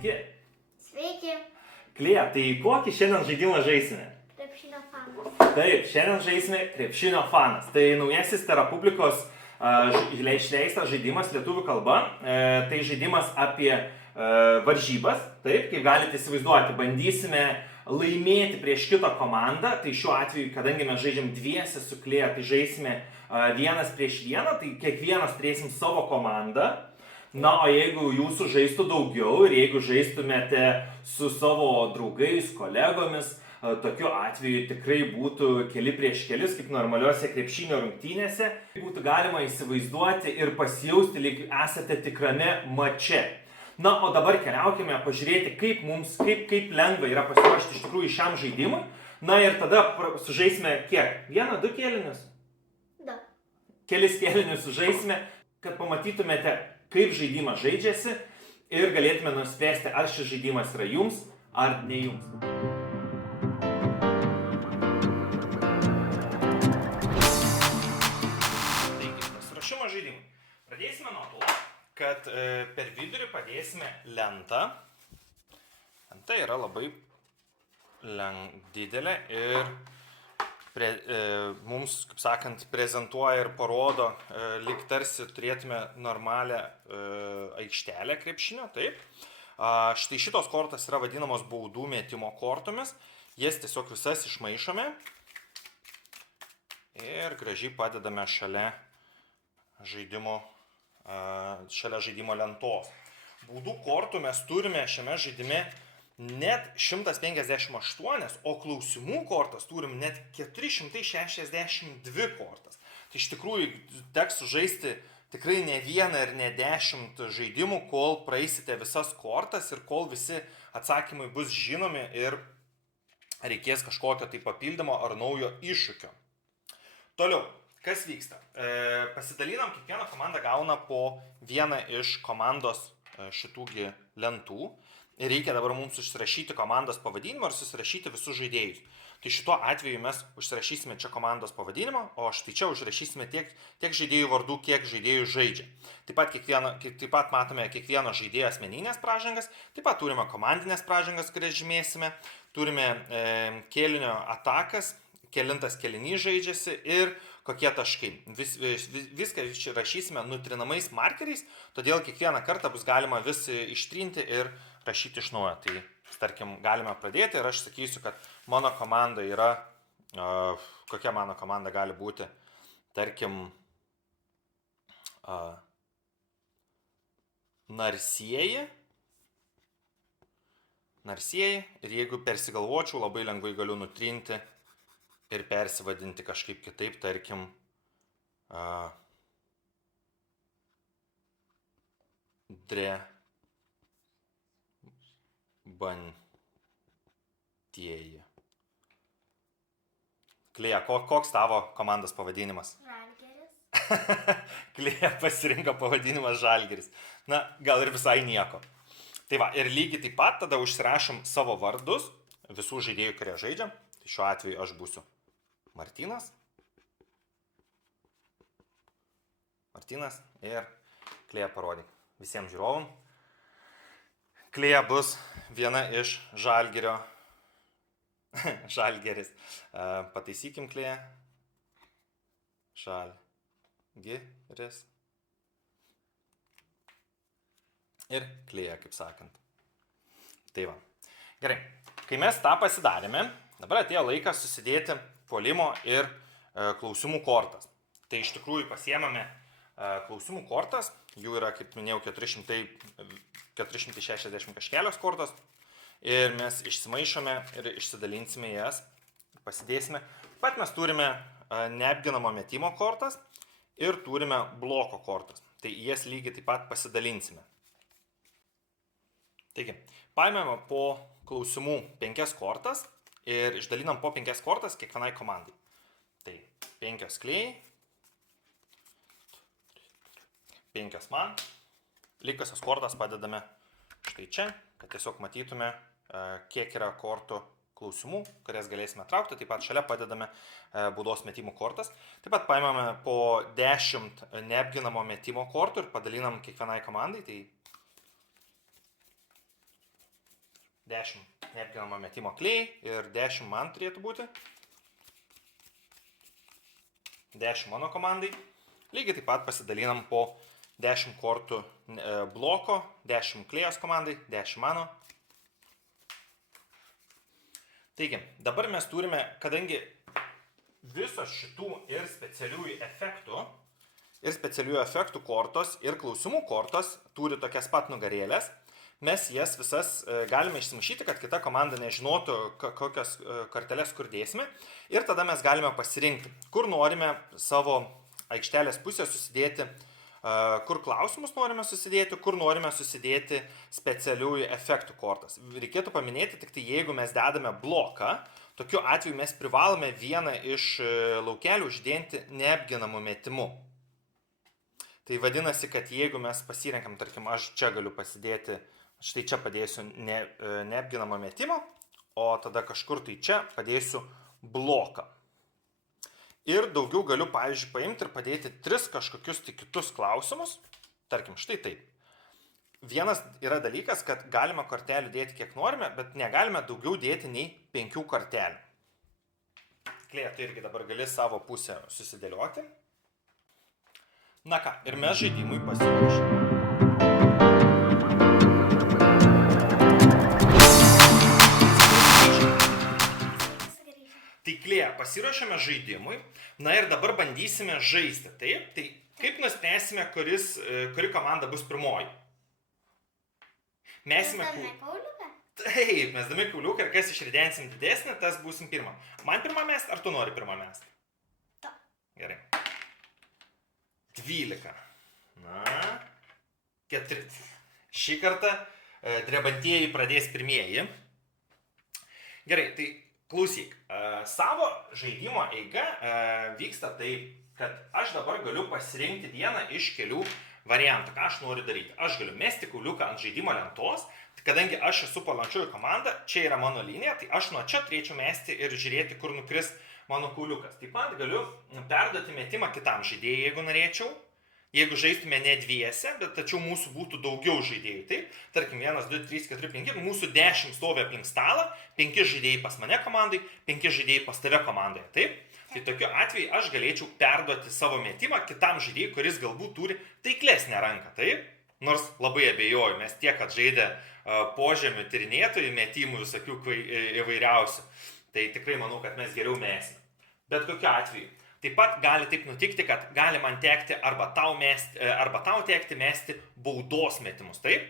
Sveiki. Sveiki. Klėja, tai kokį šiandien žaidimą žaisime? Krepšinio fanas. Taip, šiandien žaisime Krepšinio fanas. Tai naujasis Terapublikos išleistas žaidimas lietuvių kalba. Tai žaidimas apie varžybas. Taip, kaip galite įsivaizduoti, bandysime laimėti prieš kitą komandą. Tai šiuo atveju, kadangi mes žaidžiam dviese su Klėja, tai žaisime vienas prieš vieną. Tai kiekvienas turėsim savo komandą. Na, o jeigu jūsų žaistų daugiau ir jeigu žaistumėte su savo draugais, kolegomis, tokiu atveju tikrai būtų keli prieš kelis, kaip normaliuose krepšinio rungtynėse. Būtų galima įsivaizduoti ir pasijausti, lyg esate tikrame mače. Na, o dabar keliaukime pažiūrėti, kaip lengva yra pasiruošti iš tikrųjų šiam žaidimui. Na ir tada sužaisime kiek? 1-2 kėlinius? 2. Kelis kėlinius sužaisime, kad pamatytumėte, kaip žaidimas žaidžiasi ir galėtume nuspręsti, ar šis žaidimas yra jums, ar ne jums. Taigi, pasiruošimo žaidimui. Pradėsime nuo to, kad per vidurį padėsime lentą. Lenta yra labai didelė ir mums, kaip sakant, prezentuoja ir parodo, lyg tarsi turėtume normalią aikštelę krepšinio, taip. Štai šitos kortos yra vadinamos baudų metimo kortomis, jas tiesiog visas išmaišome ir gražiai padedame šalia žaidimo lentos. Baudų kortų mes turime šiame žaidime net 158, o klausimų kortas turim net 462 kortas. Tai iš tikrųjų teks sužaisti tikrai ne vieną ir ne 10 žaidimų, kol praeisite visas kortas ir kol visi atsakymai bus žinomi ir reikės kažkokio tai papildymo ar naujo iššūkio. Toliau, kas vyksta? Pasidalinam, kiekviena komanda gauna po vieną iš komandos šitųgi lentų. Ir reikia dabar mums užsirašyti komandos pavadinimą ir susirašyti visus žaidėjus. Tai šituo atveju mes užsirašysime čia komandos pavadinimą, o štai čia užrašysime tiek žaidėjų vardų, kiek žaidėjų žaidžia. Taip pat matome kiekvieno žaidėjo asmeninės pražangas, taip pat turime komandinės pražangas, kurias žymėsime, turime kėlinio atakas, kelintas kėlinys žaidžiasi ir kokie taškai. Viską rašysime nutrinamais markeriais, todėl kiekvieną kartą bus galima vis ištrinti ir rašyti iš naujo. Tai, tarkim, galime pradėti ir aš sakysiu, kad mano komanda yra, kokia mano komanda gali būti, tarkim, narsieji, ir jeigu persigalvočiau, labai lengvai galiu nutrinti ir persivadinti kažkaip kitaip, tarkim, drebantieji. Klėja, koks tavo komandos pavadinimas? Žalgiris. Klėja pasirinko pavadinimas Žalgiris. Na, gal ir visai nieko. Tai va, ir lygiai taip pat tada užsirašom savo vardus visų žaidėjų, kurie žaidžia. Tai šiuo atveju aš būsiu Martynas ir Klėja parodyk visiems žiūrovom. Klėja bus viena iš Žalgiris. Pataisykim Klėja. Žalgiris. Ir Klėja, kaip sakant. Tai va. Gerai. Kai mes tą pasidarėme, dabar atėjo laikas susidėti puolimo ir klausimų kortas. Tai iš tikrųjų pasiėmame klausimų kortas, jų yra, kaip minėjau, 460 kažkelios kortos ir mes išsimaišome ir išsidalinsime jas, pasidėsime. Pat mes turime neapginamo metimo kortas ir turime bloko kortas. Tai jas lygiai taip pat pasidalinsime. Taigi, paėmėme po klausimų 5 kortas ir išdalinam po 5 kortas kiekvienai komandai. Tai 5 Klėjai, 5 man, likusias kortas padedame štai čia, kad tiesiog matytume, kiek yra kortų klausimų, kurias galėsime traukti. Taip pat šalia padedame baudos metimų kortas. Taip pat paimame po 10 neapginamo metimo kortų ir padalinam kiekvienai komandai. Tai 10 neapginamo metimo klėjai ir 10 man turėtų būti. 10 mano komandai. Lygiai taip pat pasidalinam po 10 kortų bloko, 10 klėjos komandai, 10 mano. Taigi, dabar mes turime, kadangi visos šitų ir specialiųjų efektų kortos ir klausimų kortos turi tokias pat nugarėlės, mes jas visas galime išsimaišyti, kad kita komanda nežinotų, kokias korteles kur dėsime. Ir tada mes galime pasirinkti, kur norime savo aikštelės pusę susidėti, kur klausimus norime susidėti, kur norime susidėti specialiųjų efektų kortas. Reikėtų paminėti, tik tai jeigu mes dedame bloką, tokiu atveju mes privalome vieną iš laukelių uždėti neapginamų metimų. Tai vadinasi, kad jeigu mes pasirenkam, tarkim, aš čia galiu pasidėti, štai čia padėsiu neapginamą metimą, o tada kažkur tai čia padėsiu bloką. Ir daugiau galiu, pavyzdžiui, paimti ir padėti 3 kažkokius tai kitus klausimus. Tarkim, štai taip. Vienas yra dalykas, kad galima kortelių dėti kiek norime, bet negalime daugiau dėti nei 5 kortelių. Klėja, tu irgi dabar gali savo pusę susidėlioti. Na ką, ir mes žaidimui pasiruošime. Tai Klėja, pasiruošėme žaidimui, na ir dabar bandysime žaisti. Taip, tai kaip nuspręsime, kuri komanda bus pirmoji? Mesime kauliuką? Taip, mesdami kauliuką ir kas išridensim didesnį, tas būsim pirmą. Man pirmą mest, ar tu nori pirmą mest? Ta. Gerai. 12. Na, 4. Šį kartą drebantieji pradės pirmieji. Gerai, tai klausyk, savo žaidimo eiga vyksta taip, kad aš dabar galiu pasirinkti vieną iš kelių variantų, ką aš noriu daryti. Aš galiu mesti kauliuką ant žaidimo lentos, kadangi aš esu palančioji komanda, čia yra mano linija, tai aš nuo čia turėčiau mesti ir žiūrėti, kur nukris mano kauliukas. Taip pat galiu perduoti metimą kitam žaidėjui, jeigu norėčiau. Jeigu žaistume ne dviese, bet tačiau mūsų būtų daugiau žaidėjų, taip, tarkim 1, 2, 3, 4, 5, mūsų 10 stovi aplink stalą, 5 žaidėjai pas mane komandai, 5 žaidėjai pas tave komandoje, taip, tai tokiu atveju aš galėčiau perduoti savo metimą kitam žaidėjui, kuris galbūt turi taiklesnę ranką, taip, nors labai abejoju, mes tiek atžaidę požemių tyrinėtojų metimų visokių įvairiausių, tai tikrai manau, kad mes geriau mesime, bet kokiu atveju. Taip pat gali taip nutikti, kad gali man tekti arba tau tekti mesti baudos metimus, taip?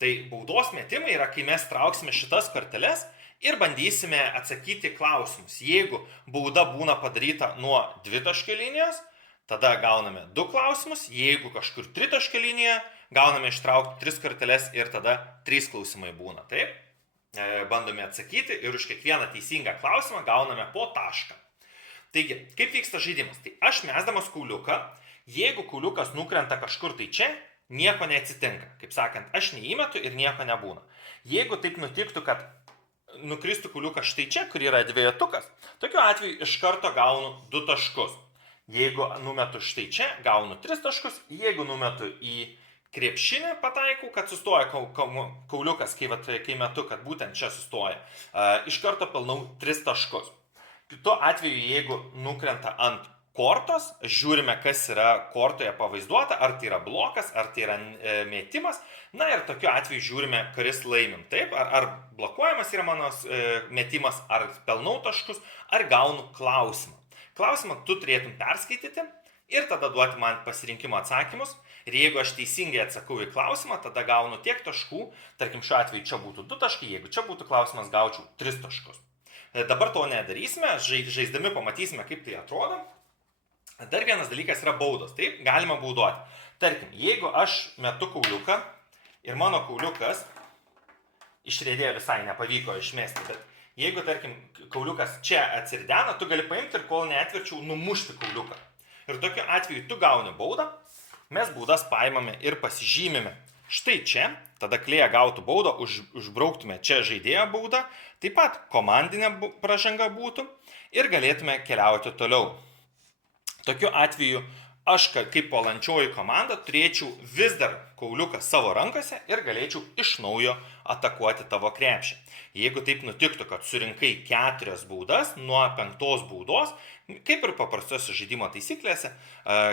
Tai baudos metimai yra, kai mes trauksime šitas korteles ir bandysime atsakyti klausimus. Jeigu bauda būna padaryta nuo 2 linijos, tada gauname 2 klausimus. Jeigu kažkur 3 linijoje, gauname ištraukti 3 korteles ir tada 3 klausimai būna, taip? Bandome atsakyti ir už kiekvieną teisingą klausimą gauname po tašką. Taigi, kaip vyksta žaidimas? Tai aš mesdamas kauliuką, jeigu kauliukas nukrenta kažkur tai čia, nieko neatsitinka. Kaip sakant, aš neįmetu ir nieko nebūna. Jeigu taip nutiktų, kad nukristų kauliukas štai čia, kur yra dvejetukas, tokiu atveju iš karto gaunu 2 taškus. Jeigu numetu štai čia, gaunu 3 taškus. Jeigu numetu į krepšinį pataikau, kad sustoja kauliukas, kai metu, kad būtent čia sustoja, iš karto pelnau 3 taškus. Tuo atveju, jeigu nukrenta ant kortos, žiūrime, kas yra kortoje pavaizduota, ar tai yra blokas, ar tai yra metimas. Na ir tokiu atveju žiūrime, kuris laimim. Taip, ar blokuojamas yra mano metimas, ar pelnau taškus, ar gaunu klausimą. Klausimą tu turėtum perskaityti ir tada duoti man pasirinkimo atsakymus. Ir jeigu aš teisingai atsakau į klausimą, tada gaunu tiek taškų. Tarkim, šiuo atveju čia būtų 2 taškai, jeigu čia būtų klausimas, gaučiau 3 taškus. Dabar to nedarysime, žaisdami pamatysime, kaip tai atrodo. Dar vienas dalykas yra baudos, taip, galima bauduoti. Tarkim, jeigu aš metu kauliuką ir mano kauliukas išriedėjo visai, nepavyko išmesti, bet jeigu, tarkim, kauliukas čia atsirdena, tu gali paimti ir kol neatverčiau, numušti kauliuką. Ir tokiu atveju tu gauni baudą, mes baudas paimame ir pasižymime. Štai čia, tada Klėja gautų baudą, užbrauktume čia žaidėjo baudą, taip pat komandinė pražanga būtų ir galėtume keliauti toliau. Tokiu atveju aš kaip puolančioji komanda turėčiau vis dar kauliuką savo rankose ir galėčiau iš naujo atakuoti tavo krepšį. Jeigu taip nutiktų, kad surinkai 4 baudas nuo 5 baudos, kaip ir paprastose žaidimo taisyklėse,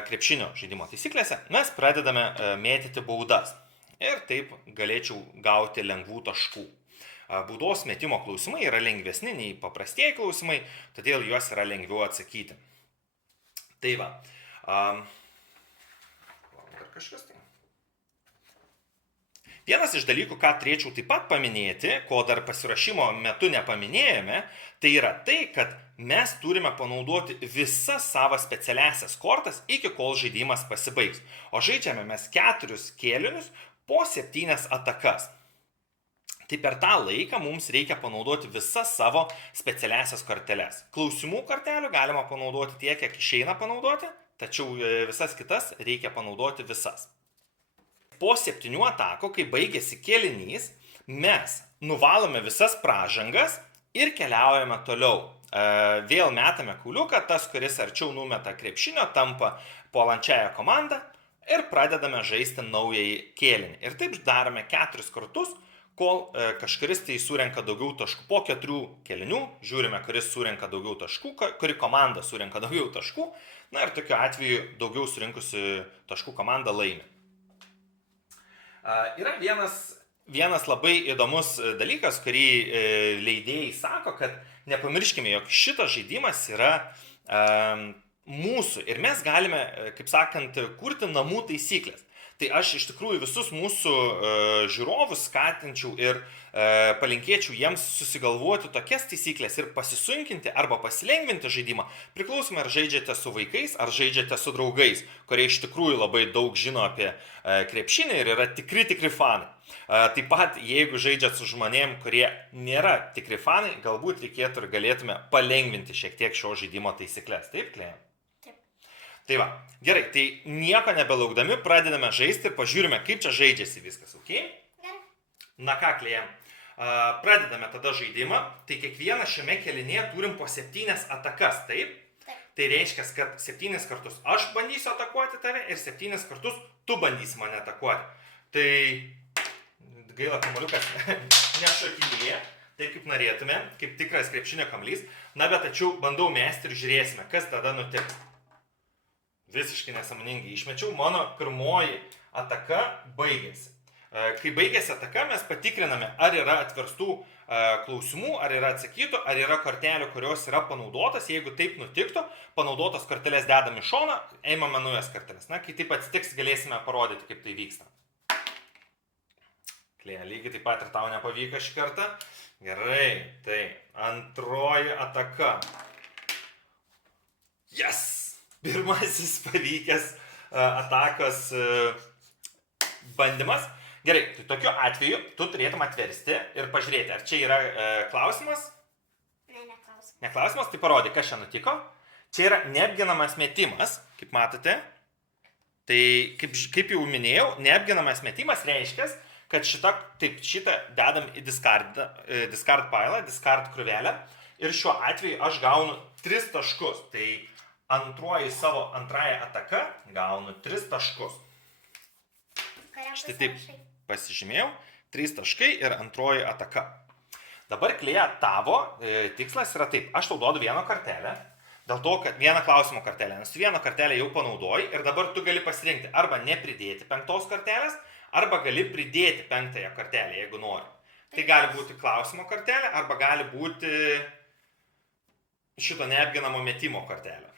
krepšinio žaidimo taisyklėse, mes pradedame mėtyti baudas. Ir taip galėčiau gauti lengvų taškų. Baudos metimo klausimai yra lengvesni nei paprastieji klausimai, todėl juos yra lengviau atsakyti. Tai va. Dar kažkas tai. Vienas iš dalykų, ką turėčiau taip pat paminėti, ko dar pasirašymo metu nepaminėjome, tai yra tai, kad mes turime panaudoti visas savo specialiasias kortas iki kol žaidimas pasibaigs. O žaidžiame mes 4 kėlinius po 7 atakas. Tai per tą laiką mums reikia panaudoti visas savo specialiasias korteles. Klausimų kortelių galima panaudoti tiek, kiek išeina panaudoti, tačiau visas kitas reikia panaudoti visas. Po 7 atakų, kai baigėsi kėlinys, mes nuvalome visas pražangas ir keliaujame toliau. Vėl metame kauliuką, tas, kuris arčiau numeta krepšinio, tampa puolančiąją komandą ir pradedame žaisti naująjį kėlinį. Ir taip darome 4 kartus, kol kažkuris tai surenka daugiau taškų. Po 4 kėlinių žiūrime, kuris surenka daugiau taškų, kuri komanda surenka daugiau taškų. Na ir tokiu atveju daugiau surinkusi taškų komanda laimi. Yra vienas labai įdomus dalykas, kurį leidėjai sako, kad nepamirškime, jog šitas žaidimas yra mūsų ir mes galime, kaip sakant, kurti namų taisyklės. Tai aš iš tikrųjų visus mūsų žiūrovus skatinčiau ir palinkėčiau jiems susigalvoti tokias taisyklės ir pasisunkinti arba pasilengvinti žaidimą, priklausomai ar žaidžiate su vaikais, ar žaidžiate su draugais, kurie iš tikrųjų labai daug žino apie krepšinį ir yra tikri fanai. Taip pat, jeigu žaidžiate su žmonėm, kurie nėra tikri fanai, galbūt reikėtų ir galėtume palengvinti šiek tiek šio žaidimo taisyklės. Taip, Klėja? Tai va, gerai, tai nieko nebelaukdami pradedame žaisti ir pažiūrime, kaip čia žaidžiasi viskas, ok? Na ką, Klėja, pradedame tada žaidimą, tai kiekvieną šiame kėlinyje turim po 7 atakas, taip? Tai reiškia, kad 7 kartus aš bandysiu atakuoti tave ir 7 kartus tu bandysi mane atakuoti. Tai gaila, kamuoliukas nešokinėje, taip kaip norėtume, kaip tikras krepšinio kamuolys, na bet tačiau bandau mesti ir žiūrėsime, kas tada nutiks. Visiškai nesąmoningai išmečiau, mano pirmoji ataka baigėsi. Kai baigėsi ataka, mes patikriname, ar yra atverstų klausimų, ar yra atsakytų, ar yra kortelių, kurios yra panaudotas. Jeigu taip nutiktų, panaudotas korteles dedam į šoną, eimame naujas korteles. Na, kai taip atsitiks, galėsime parodyti, kaip tai vyksta. Klėja, lygiai taip pat ir tau nepavyko šį kartą. Gerai, tai antroji ataka. Yes! Pirmasis pavykęs atakos bandymas. Gerai, tai tokiu atveju tu turėtum atversti ir pažiūrėti, ar čia yra klausimas? Ne, neklausimas. Neklausimas, tai parodyk, kas čia nutiko. Čia yra neapginamas metimas, kaip matote. Tai kaip jau minėjau, neapginamas metimas reiškia, kad šitą dedam į discard pile, discard krūvelę. Ir šiuo atveju aš gaunu 3 taškus. Tai antrąją ataką gaunu 3 taškus. Štai taip pasižymėjau, 3 taškai ir antroji ataka. Dabar, Klėja, tavo tikslas yra taip, aš tau duodu vieną kortelę, dėl to, kad vieną klausimo kortelę, nes tu vieną kortelę jau panaudoji ir dabar tu gali pasirinkti arba nepridėti 5 kortelės, arba gali pridėti 5 kortelę, jeigu nori. Tai gali būti klausimo kortelė, arba gali būti šito neapginamo metimo kortelė.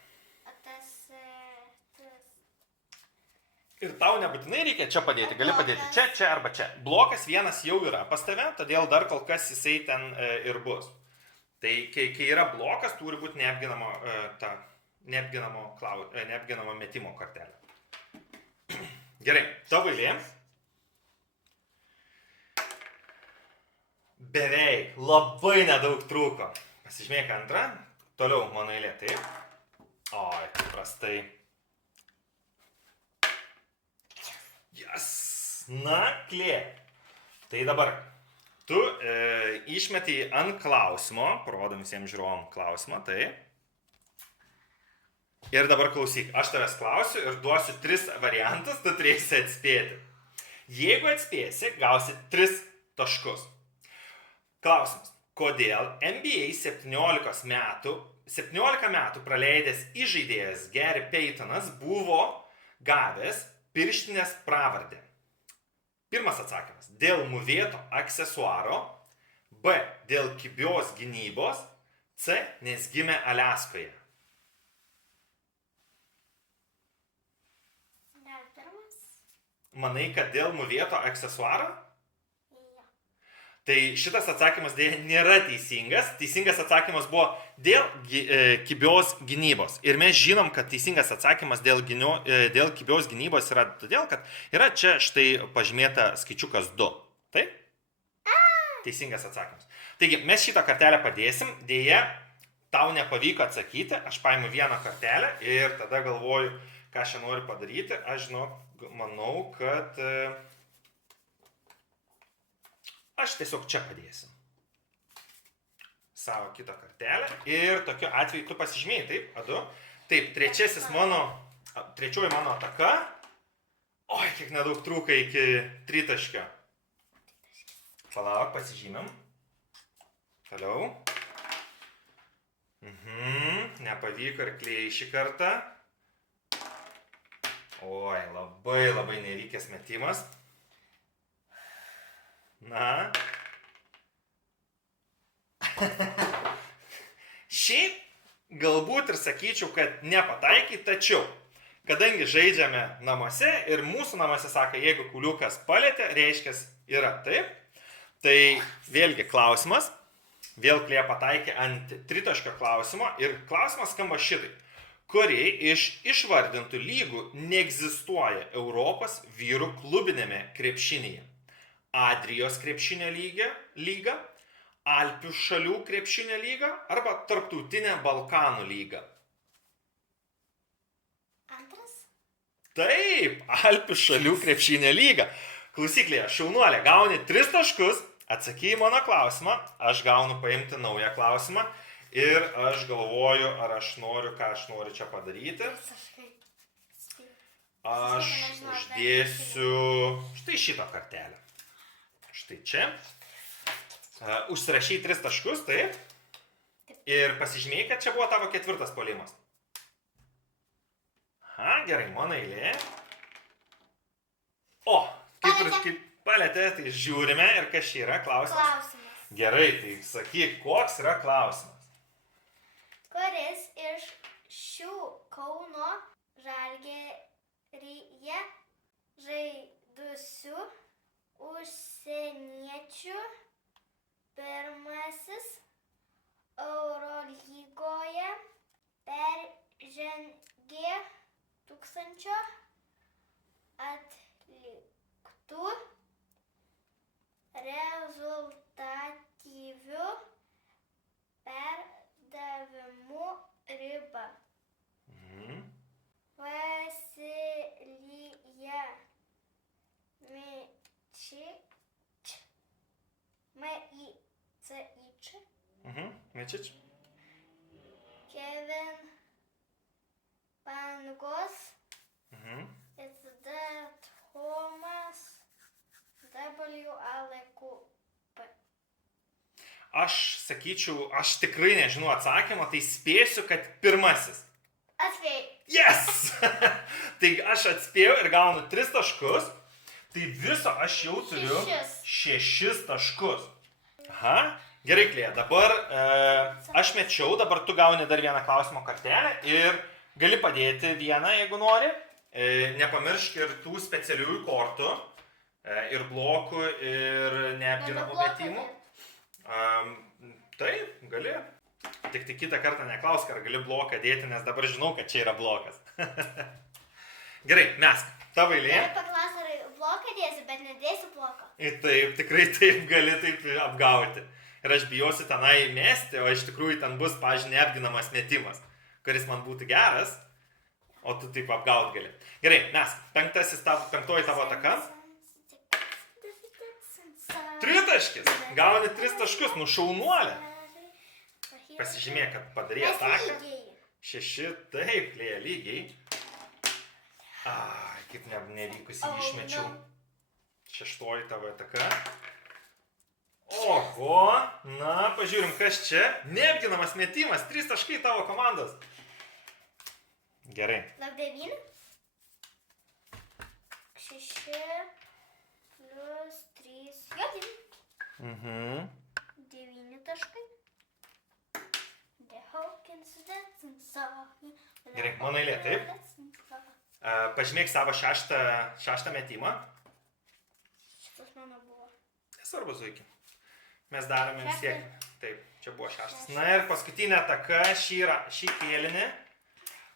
Ir tau nebūtinai reikia čia padėti, gali padėti čia arba čia. Blokas vienas jau yra pas tave, todėl dar kol kas jisai ten ir bus. Tai kai yra blokas, turi būti neapginamo metimo kortelė. Gerai, tavo eilė. Beveik, labai nedaug trūko. Pasižymėk antrą, toliau mano eilė, taip. Oi, prastai. Yes. Na, Klėja. Tai dabar tu išmeti ant klausimo, parodom visiems žiūrovom klausimą, tai. Ir dabar klausyk, aš tavęs klausiu ir duosiu 3 variantus, tu turėsi atspėti. Jeigu atspėsi, gausi 3 taškus. Klausimas. Kodėl NBA 17 metų praleidęs įžaidėjas Gary Paytonas buvo gavęs pirštinės pravardę? Pirmas atsakymas. Dėl mūvėto aksesuaro. B. Dėl kibios gynybos. C. Nes gimė Aliaskoje. Dar pirmas. Manai, kad dėl mūvėto aksesuaro? Jo. Tai šitas atsakymas dėja nėra teisingas. Teisingas atsakymas buvo dėl kibios gynybos. Ir mes žinom, kad teisingas atsakymas dėl kibios gynybos yra todėl, kad yra čia štai pažymėta skaičiukas 2. Taip? Teisingas atsakymas. Taigi, mes šitą kartelę padėsim. Dėja, tau nepavyko atsakyti. Aš paimu vieną kartelę ir tada galvoju, ką aš noriu padaryti. Aš manau, kad aš tiesiog čia padėsiu savo kitą kartelę ir tokiu atveju tu pasižymėjai, taip, Adu? Taip, trečioji mano ataka. Oi, kiek nedaug trūka iki tritaškio. Palauk, pasižymim. Toliau. Nepavyko ir klėjai šį kartą. Oi, labai nevykęs metimas. Na. Šiaip galbūt ir sakyčiau, kad nepataikai, tačiau, kadangi žaidžiame namuose ir mūsų namuose sako, jeigu kuliukas palietė, reiškia yra taip, tai vėlgi klausimas, vėl klėja pataikė ant tritaškio klausimo ir klausimas skamba šitai. Kuri iš išvardintų lygų neegzistuoja Europos vyrų klubinėme krepšinyje? Adrijos krepšinio lyga, Alpių šalių krepšinio lyga arba tarptautinė Balkanų lyga? Antras. Taip, Alpių šalių krepšinio lyga. Klausyklėje, šaunuolė, gauni 3 taškus, atsakai į mano klausimą, aš gaunu paimti naują klausimą ir aš galvoju, ar aš noriu, ką aš noriu čia padaryti. Aš uždėsiu štai šitą kartelę. Štai čia. Užsirašai 3 taškus, taip. Ir pasižymėjai, kad čia buvo tavo 4 puolimas. Gerai, mano eilė. O, kaip palėtė, tai žiūrime ir kas čia yra klausimas. Gerai, tai sakyk, koks yra klausimas. Kuris iš šių Kauno Žalgiryje žaidusių užsieniečių pirmasis Eurolygoje peržengė 1000 atliktų rezultatyvių perdavimų ribą? Vasilija Mečič. Kevin Pangos. Ir tada Tomas W.A.L.Q.P. Aš sakyčiau, aš tikrai nežinau atsakymą, tai spėsiu, kad pirmasis. Atspėjai. Yes! Tai aš atspėjau ir gaunu 3 taškus. Tai viso aš jau turiu 6 taškus. Gerai, Klėja, dabar aš mečiau, dabar tu gauni dar vieną klausimo kartelę ir gali padėti vieną, jeigu nori. Nepamiršk ir tų specialiųjų kortų, ir blokų, ir neapginamų metimų. Taip, gali. Tik kitą kartą neklausk, ar gali bloką dėti, nes dabar žinau, kad čia yra blokas. Gerai, mesk. Tavo eilė. Gali paklausti, ar bloką dėsi, bet nedėsi bloką. Taip, tikrai taip gali taip apgauti. Ir aš bijosiu tenai mesti, o iš tikrųjų ten bus, pavyzdžiui, neapginamas metimas, kuris man būtų geras, o tu taip apgaut gali. Gerai, mesk. Penktoji tavo ataka. Tritaškis. Gauni 3 taškus, šaunuolė. Pasižymėk, kad padarė ataką. 6, taip, Klėja, lygiai. Ai, kaip nevykusiai išmečiau. 6 tavo ataka. Oho, na, pažiūrim, kas čia. Neapginamas metimas, 3 taškai tavo komandos. Gerai. Lauk 9. 6 plus 3. Jo, 9. 9 taškai. Gerai, mano eilė, taip? Pažymėk savo šeštą metimą. Šitas mano buvo. Nesvarbu, Zuiki. Mes darome vis tiek. Taip, čia buvo 6. Na ir paskutinė ataka šį kėlinį.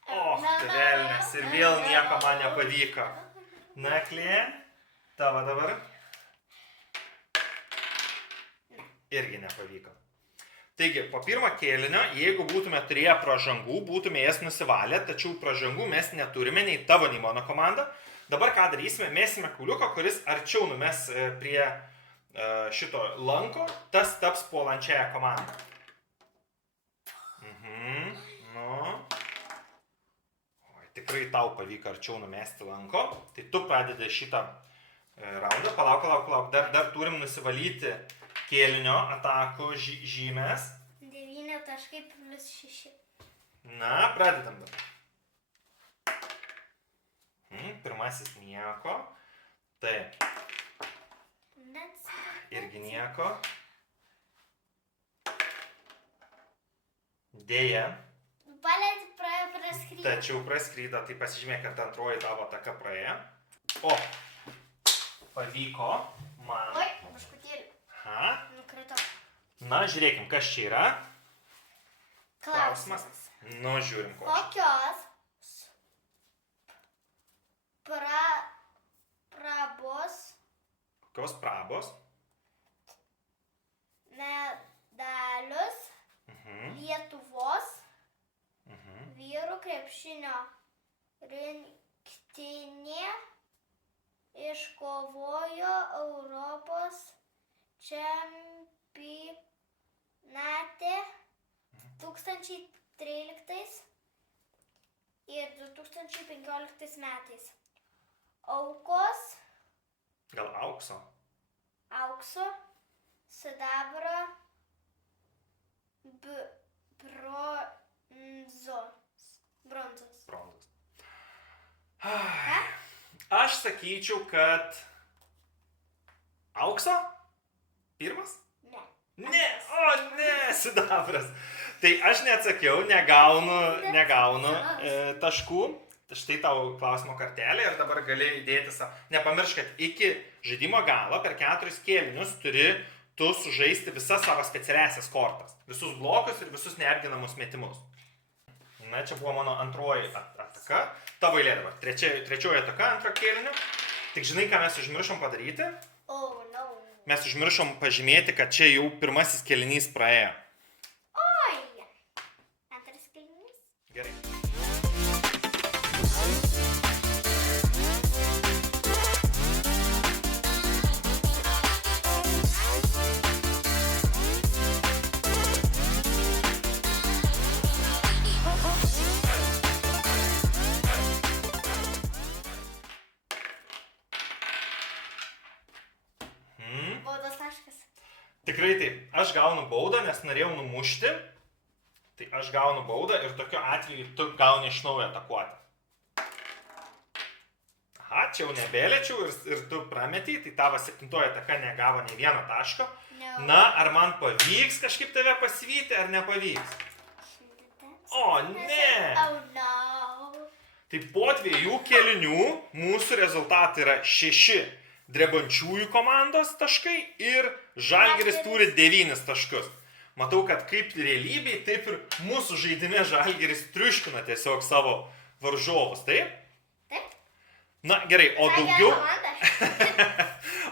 Tai velnės, ir vėl nieko man nepavyko. Na, Klėja, tavo dabar. Irgi nepavyko. Taigi, po pirmo kėlinio, jeigu būtume turėję pražangų, būtume jas nusivalę, tačiau pražangų mes neturime, nei tavo, nei mano komanda. Dabar ką darysime? Mėsime kauliuką, kuris arčiau numes prie šito lanko, tas taps puolančiąją komandą. Nu. Oi, tikrai tau pavyko arčiau numesti lanko. Tai tu pradedi šitą raundą. Palauk. Dar turim nusivalyti kėlinio atakų žymės. 9 taškai plus 6. Na, pradedam dabar. Pirmasis nieko. Taip. Irgi nieko. Deja. Palėti praskrydo. Tačiau praskrydo, tai pasižymė, kad antroji tavo ataka praėjo. O, pavyko man. Oi, biškutėlį. Nukrito. Na, žiūrėkim, kas čia yra. Klausimas. Nu, žiūrim, ko čia. Kokios prabos medalius Lietuvos vyrų krepšinio rinktinė iškovojo Europos čempionate 2013 ir 2015 metais. Aukos, Gal aukso? aukso, sidabro, bronzos. Aš sakyčiau, kad aukso? Pirmas? Ne, sidabras. Tai aš neatsakiau, negaunu taškų. Štai tau klausimo kartelė ir dabar gali įdėti savo. Nepamiršk, kad iki žaidimo galo per 4 kėlinius turi tu sužaisti visas savo specialiasias kortas. Visus blokus ir visus neapginamus metimus. Na, čia buvo mano antroji ataka. Tavo eilė dabar. Trečioji ataka antro kėlinio. Tik žinai, ką mes užmiršom padaryti? Oh, no. Mes užmiršom pažymėti, kad čia jau pirmasis kėlinys praėjo. Oi. Antras kėlinys. Gerai. Baudos taškas. Tikrai taip. Aš gaunu baudą, nes norėjau numušti. Tai aš gaunu baudą ir tokiu atveju tu gauni iš naujo atakuoti. Aha, čia jau nebelėčiau ir tu prametei, tai tavo 7 ataka negavo nei vieno taško. No. Na, ar man pavyks kažkaip tave pasivyti, ar nepavyks? O, ne! Oh, no. Tai po 2 kėlinių mūsų rezultatai yra 6 drebančiųjų komandos taškai ir Žalgiris turi 9 taškus. Matau, kad kaip realybėj, taip ir mūsų žaidime Žalgiris triuškina tiesiog savo varžovus, taip? Taip. Na, gerai, o daugiau...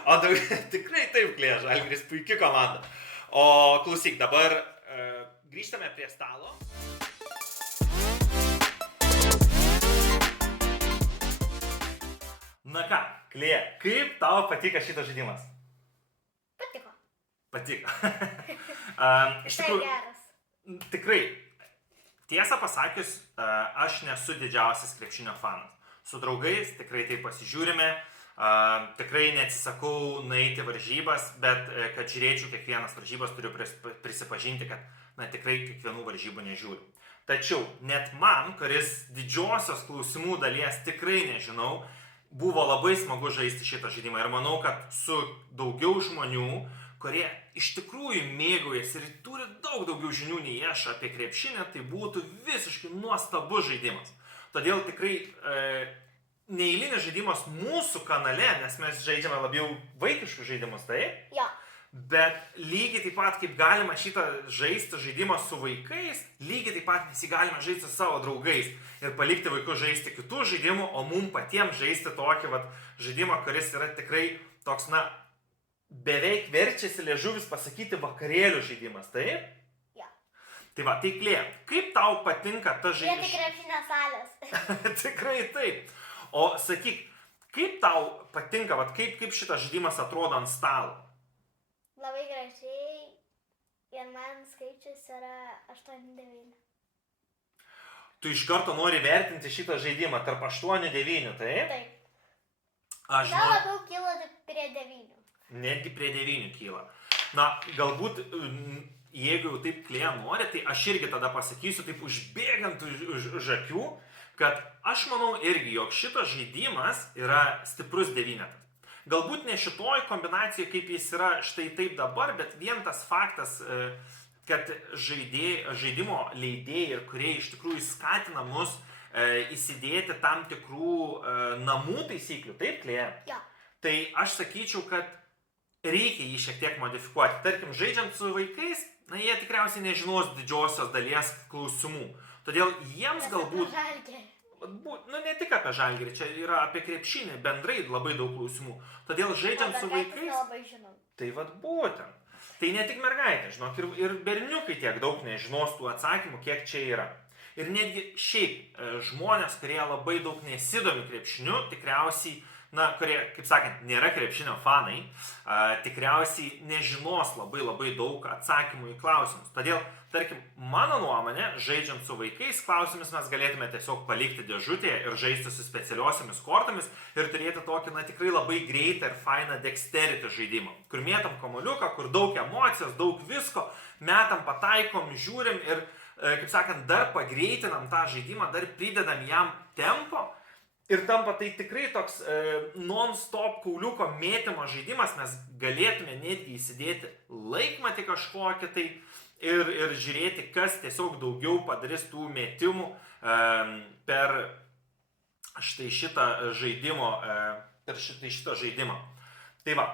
Komanda. Tikrai taip, Klėja, Žalgiris puikia komanda. O klausyk, dabar grįžtame prie stalo. Na ką, Klėja, kaip tau patiko šitas žaidimas? Patiko. Iš tikrųjų, geras. tikrai, tiesą pasakius, aš nesu didžiausias krepšinio fanas. Su draugais tikrai tai pasižiūrime, tikrai neatsisakau nueiti varžybas, bet kad žiūrėčiau kiekvienas varžybas, turiu prisipažinti, kad tikrai kiekvienų varžybų nežiūriu. Tačiau net man, kuris didžiosios klausimų dalies tikrai nežinau, buvo labai smagu žaisti šitą žaidimą. Ir manau, kad su daugiau žmonių, kurie iš tikrųjų mėgaujasi ir turi daugiau žinių nei aš apie krepšinį, tai būtų visiškai nuostabus žaidimas. Todėl tikrai neeilinis žaidimas mūsų kanale, nes mes žaidžiame labiau vaikiškus žaidimus, taip? Jo. Bet lygiai taip pat, kaip galima šitą žaisti žaidimą su vaikais, lygiai taip pat mes jį galime žaisti su savo draugais ir palikti vaikus žaisti kitų žaidimų, o mum patiems žaisti tokį žaidimą, kuris yra tikrai toks, beveik verčiasi liežuvis pasakyti vakarėlių žaidimas, taip? Jo. Tai va, tai Klėja, kaip tau patinka ta žaidimas? Jie tik krepšinio salės. Tikrai taip. O sakyk, kaip tau patinka, kaip šitas žaidimas atrodo ant stalo? Labai gražiai ir man skaičius yra 8-9. Tu iš karto nori vertinti šitą žaidimą tarp 8-9, taip? Taip. Aš Gal labiau kyla prie 9. Netgi prie 9 kyla. Galbūt, jeigu jau taip Klėja nori, tai aš irgi tada pasakysiu, taip užbėgant už akių, kad aš manau irgi, jog šitas žaidimas yra stiprus 9. Galbūt ne šitoj kombinacijoje, kaip jis yra štai taip dabar, bet vien tas faktas, kad žaidimo leidėjai ir kurie iš tikrųjų skatina mus įsidėti tam tikrų namų taisyklių, taip, Klėja? Jo. Tai aš sakyčiau, kad reikia jį šiek tiek modifikuoti. Tarkim, žaidžiant su vaikais, jie tikriausiai nežinos didžiosios dalies klausimų. Todėl jiems galbūt... Ne tik apie Žalgirį, čia yra apie krepšinį, bendrai labai daug klausimų. Todėl žaidžiant su vaikais... Tai būtent. Tai ne tik mergaitė, žinok, ir berniukai tiek daug nežinos tų atsakymų, kiek čia yra. Ir netgi šiaip žmonės, kurie labai daug nesidomi krepšiniu, tikriausiai, kurie, kaip sakant, nėra krepšinio fanai, tikriausiai nežinos labai daug atsakymų į klausimus. Todėl, tarkim, mano nuomonė, žaidžiant su vaikais, klausimus mes galėtume tiesiog palikti dėžutėje ir žaisti su specialiosiomis kortomis ir turėti tokį, tikrai labai greitą ir fainą dexterity žaidimą, kur mėtam kamuoliuką, kur daug emocijos, daug visko, metam, pataikom, žiūrim ir, kaip sakant, dar pagreitinam tą žaidimą, dar pridedam jam tempo. Ir tampa tai tikrai toks non-stop kauliuko mėtymo žaidimas, mes galėtume netgi įsidėti laikmatį kažkokį tai ir žiūrėti, kas tiesiog daugiau padarys tų mėtymų per štai šitą žaidimą. Tai va,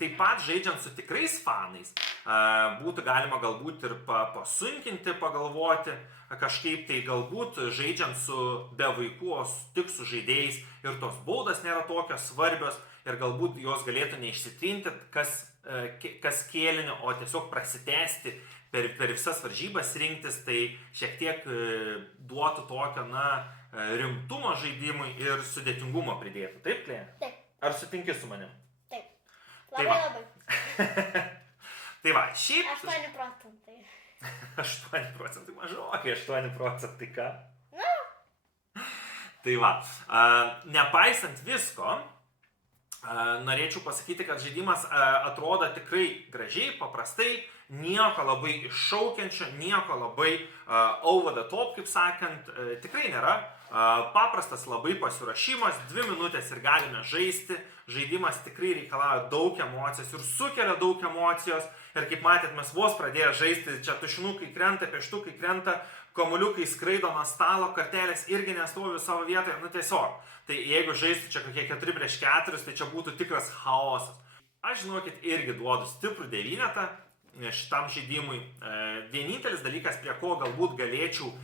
taip pat žaidžiant su tikrais fanais, būtų galima galbūt ir pasunkinti, pagalvoti, kažkaip tai galbūt žaidžiant su be vaikų, o tik su žaidėjais ir tos baudas nėra tokios svarbios ir galbūt jos galėtų neišsitrinti, kas kėlinio, o tiesiog prasitęsti per visas varžybas rinktis, tai šiek tiek duotų tokio, rimtumo žaidimui ir sudėtingumo pridėtų. Taip, Klėja? Taip. Ar sutinki su manim? Taip. Labai. Tai va, šiaip... 8%. 8%, mažokai 8%, ką? Na. Tai va, nepaisant visko, norėčiau pasakyti, kad žaidimas atrodo tikrai gražiai, paprastai, nieko labai iššaukiančio, nieko labai over the top, kaip sakant, tikrai nėra. Paprastas labai pasiruošimas, 2 minutės ir galime žaisti. Žaidimas tikrai reikalauja daug emocijos ir sukelia daug emocijos. Ir kaip matėt, mes vos pradėję žaisti, čia tušinukai krenta, pieštukai krenta, kamuoliukai skraido nuo stalo, kartelės irgi nestovi savo vietoje, tiesiog. Tai jeigu žaisti čia kokie 4-4, tai čia būtų tikras chaosas. Aš žinokit, irgi duodu stiprų 9 šitam žaidimui. Vienintelis dalykas, prie ko galbūt galėčiau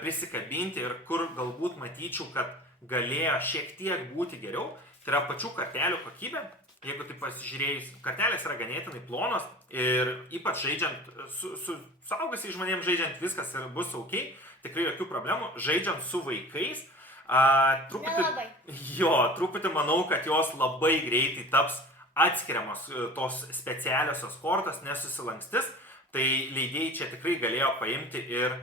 prisikabinti ir kur galbūt matyčiau, kad galėjo šiek tiek būti geriau, tai yra pačių kartelių kokybė. Jeigu taip pasižiūrėjus, kartelės yra ganėtinai plonos ir ypač žaidžiant su suaugusiais žmonėms žaidžiant viskas bus ok, tikrai jokių problemų. Žaidžiant su vaikais, truputį manau, kad jos labai greitai taps atskiriamos tos specialiosios kortos, nesusilankstys. Tai leidėjai čia tikrai galėjo paimti ir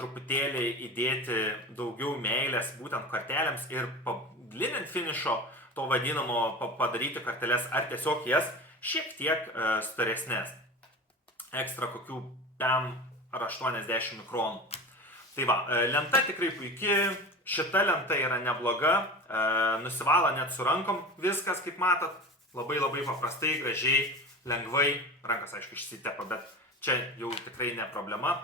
truputėlį įdėti daugiau meilės būtent kortelėms ir palinint finišo to vadinamo padaryti korteles ar tiesiog jas šiek tiek storesnės. Ekstra kokių 5 ar 80 mikronų. Tai va, lenta tikrai puikiai, šita lenta yra nebloga, nusivalo net su rankom viskas, kaip matot, labai paprastai, gražiai, lengvai, rankas aišku išsitepa, bet čia jau tikrai ne problema.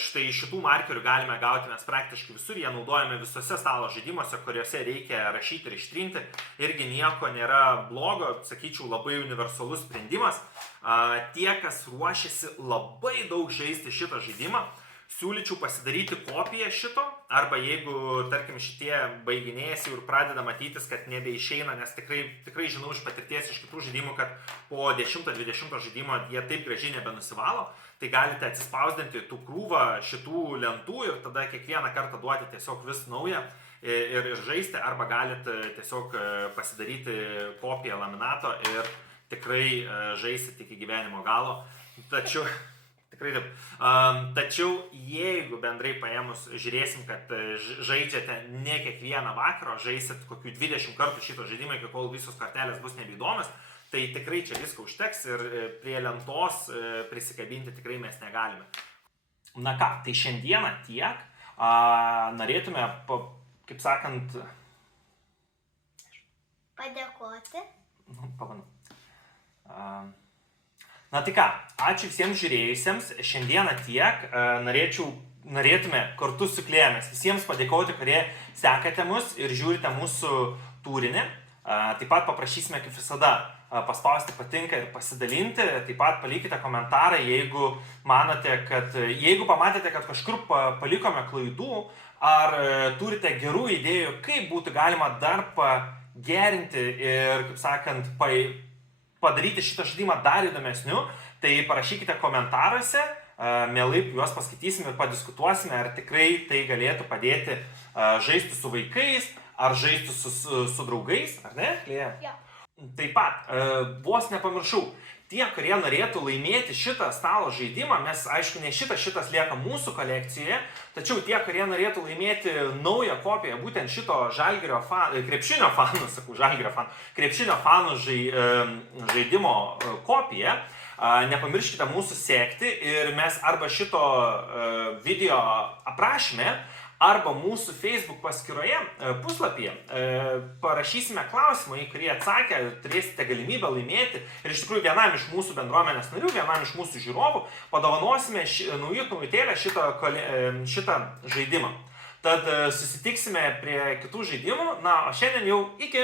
Štai šitų markerių galime gauti mes praktiškai visur, jie naudojami visose stalo žaidimuose, kuriuose reikia rašyti ir ištrinti, irgi nieko nėra blogo, sakyčiau, labai universalus sprendimas. Tie, kas ruošiasi labai daug žaisti šitą žaidimą, siūlyčiau pasidaryti kopiją šito, arba jeigu, tarkim, šitie baiginėjasi ir pradeda matytis, kad nebeišeina, nes tikrai žinau iš patirties iš kitų žaidimų, kad po 10-20 žaidimo jie taip gražiai nebenusivalo, tai galite atsispausdinti tų krūvą šitų lentų ir tada kiekvieną kartą duoti tiesiog vis naują ir žaisti, arba galite tiesiog pasidaryti kopiją laminato ir tikrai žaisit iki gyvenimo galo. Tačiau tikrai taip. Tačiau jeigu bendrai paėmus žiūrėsim, kad žaidžiate ne kiekvieną vakarą, žaisit kokių 20 kartų šito žaidimą, iki kol visos kortelės bus nebeįdomios, tai tikrai čia visko užteks ir prie lentos prisikabinti tikrai mes negalime. Na ką, tai šiandieną tiek. Norėtume, kaip sakant, Padėkoti. Na tai ką, ačiū visiems žiūrėjusiems, šiandieną tiek, norėtume kartu su Klėjomės visiems padėkoti, kurie sekate mus ir žiūrite mūsų turinį, taip pat paprašysime kaip visada paspausti patinka ir pasidalinti, taip pat palikite komentarą, jeigu pamatėte, kad kažkur palikome klaidų, ar turite gerų idėjų, kaip būtų galima dar pagerinti ir, kaip sakant, padaryti šitą žaidimą dar įdomesniu, tai parašykite komentaruose, mielai juos paskaitysime ir padiskutuosime, ar tikrai tai galėtų padėti žaisti su vaikais, ar žaisti su draugais, ar ne, Klėja? Jo. Taip pat, vos nepamiršau, tie, kurie norėtų laimėti šitą stalo žaidimą, mes, aišku, ne šitas lieka mūsų kolekcijoje, tačiau tie, kurie norėtų laimėti naują kopiją, būtent šito krepšinio fanų žaidimo kopiją, nepamirškite mūsų sekti ir mes arba šito video aprašyme, arba mūsų Facebook paskyroje, puslapyje, parašysime klausimą, į kurį atsakę turėsite galimybę laimėti ir iš tikrųjų vienam iš mūsų bendruomenės narių, vienam iš mūsų žiūrovų padovanosime naujutėlę šitą žaidimą. Tad susitiksime prie kitų žaidimų, na, o šiandien jau iki.